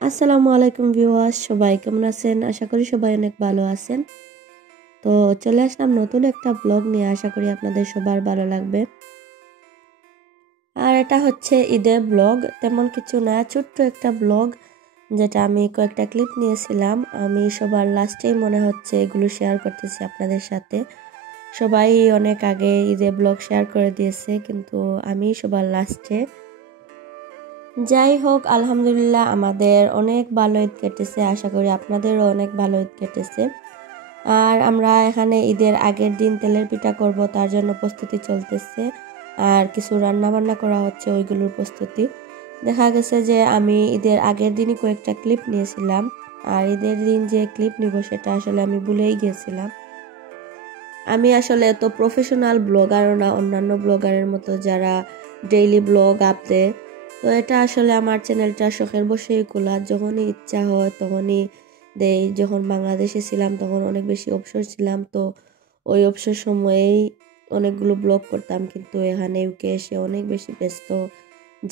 আসসালামু আলাইকুম ভিউয়ার্স, সবাই কেমন আছেন? আশা করি সবাই অনেক ভালো আছেন। তো চলে আসলাম নতুন একটা ব্লগ নিয়ে, আশা করি আপনাদের সবার ভালো লাগবে। আর এটা হচ্ছে ঈদের ব্লগ, তেমন কিছু না, ছোট্ট একটা ব্লগ যেটা আমি কয়েকটা ক্লিপ নিয়েছিলাম। আমি সবার লাস্টেই মনে হচ্ছে এগুলো শেয়ার করতেছি আপনাদের সাথে। সবাই অনেক আগে ঈদের ব্লগ শেয়ার করে দিয়েছে, কিন্তু আমি সবার লাস্টে। যাই হোক, আলহামদুলিল্লাহ আমাদের অনেক ভালো ঈদ কেটেছে, আশা করি আপনাদেরও অনেক ভালো ঈদ কেটেছে। আর আমরা এখানে ঈদের আগের দিন তেলের পিঠা করব, তার জন্য প্রস্তুতি চলতেছে। আর কিছু রান্না বান্না করা হচ্ছে, ওইগুলোর প্রস্তুতি। দেখা গেছে যে আমি ঈদের আগের দিনই কয়েকটা ক্লিপ নিয়েছিলাম, আর ঈদের দিন যে ক্লিপ নিব সেটা আসলে আমি ভুলেই গিয়েছিলাম। আমি আসলে এত প্রফেশনাল ব্লগারও না, অন্যান্য ব্লগারের মতো যারা ডেইলি ব্লগ আপ দেয়। তো এটা আসলে আমার চ্যানেলটা শখের বশেই খোলা, যখনই ইচ্ছা হয় তখনই দেই। যখন বাংলাদেশে ছিলাম তখন অনেক বেশি অবসর ছিলাম, তো ওই অবসর সময়েই অনেকগুলো ব্লগ করতাম, কিন্তু এখানে ইউকে এসে অনেক বেশি ব্যস্ত,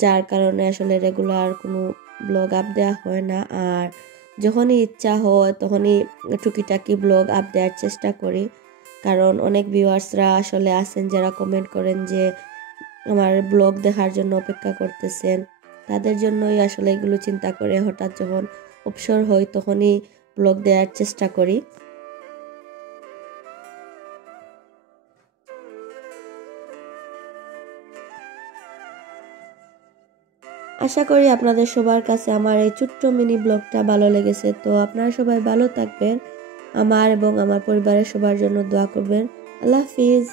যার কারণে আসলে রেগুলার কোনো ব্লগ আপ দেওয়া হয় না। আর যখনই ইচ্ছা হয় তখনই টুকিটাকি ব্লগ আপ দেওয়ার চেষ্টা করি, কারণ অনেক ভিউয়ার্সরা আসলে আছেন যারা কমেন্ট করেন যে আমার ব্লগ দেখার জন্য অপেক্ষা করতেছেন। তাদের জন্যই আসলে এগুলো চিন্তা করে হঠাৎ যখন অবসর হই তখনই ব্লগ দেওয়ার চেষ্টা করি। আশা করি আপনাদের সবার কাছে আমার এই ছোট্ট মিনি ব্লগটা ভালো লেগেছে। তো আপনারা সবাই ভালো থাকবেন, আমার এবং আমার পরিবারের সবার জন্য দোয়া করবেন। আল্লাহ হাফিজ।